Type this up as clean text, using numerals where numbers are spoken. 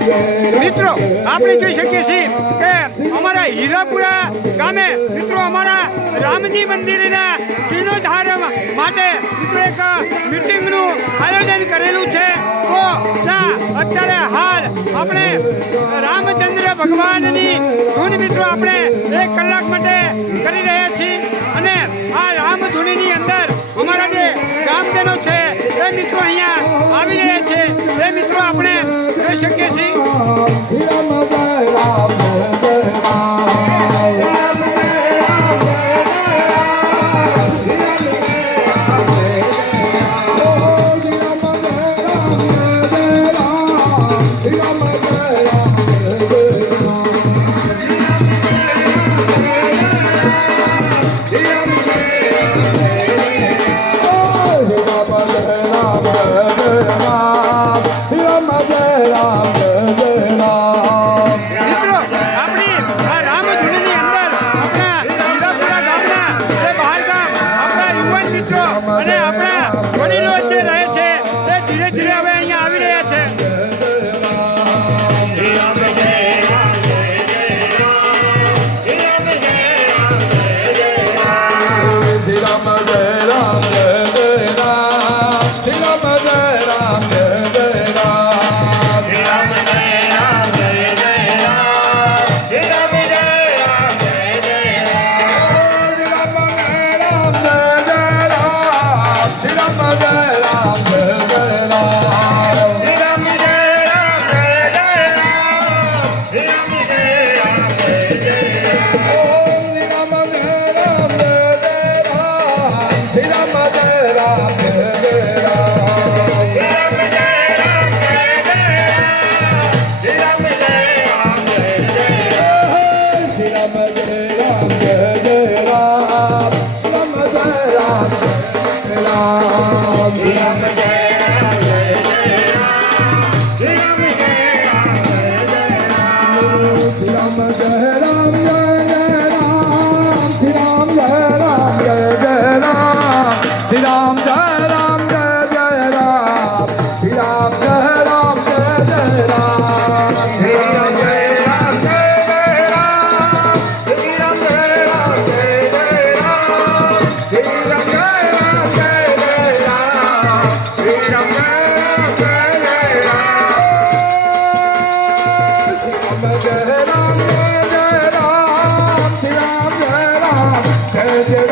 મિત્રો આપણે જોઈ શકીએ છીએ કે અમારા હીરાપુરા ગામે મિત્રો અમારા રામજી મંદિરના જીર્ણોદ્ધાર માટે મિત્રો એક મીટિંગનું આયોજન કરેલું છે. તો ત્યાં અત્યારે હાલ આપણે રામચંદ્ર ભગવાનની ધૂન મિત્રો આપણે 1 કલાક માટે કરી રહ્યા છીએ અને આ રામધૂનની અંદર અમારા જે ગામજનો છે એ મિત્રો અહીંયા આવી રહ્યા છે. એ મિત્રો આપણે જોઈ શકીએ છીએ. Jai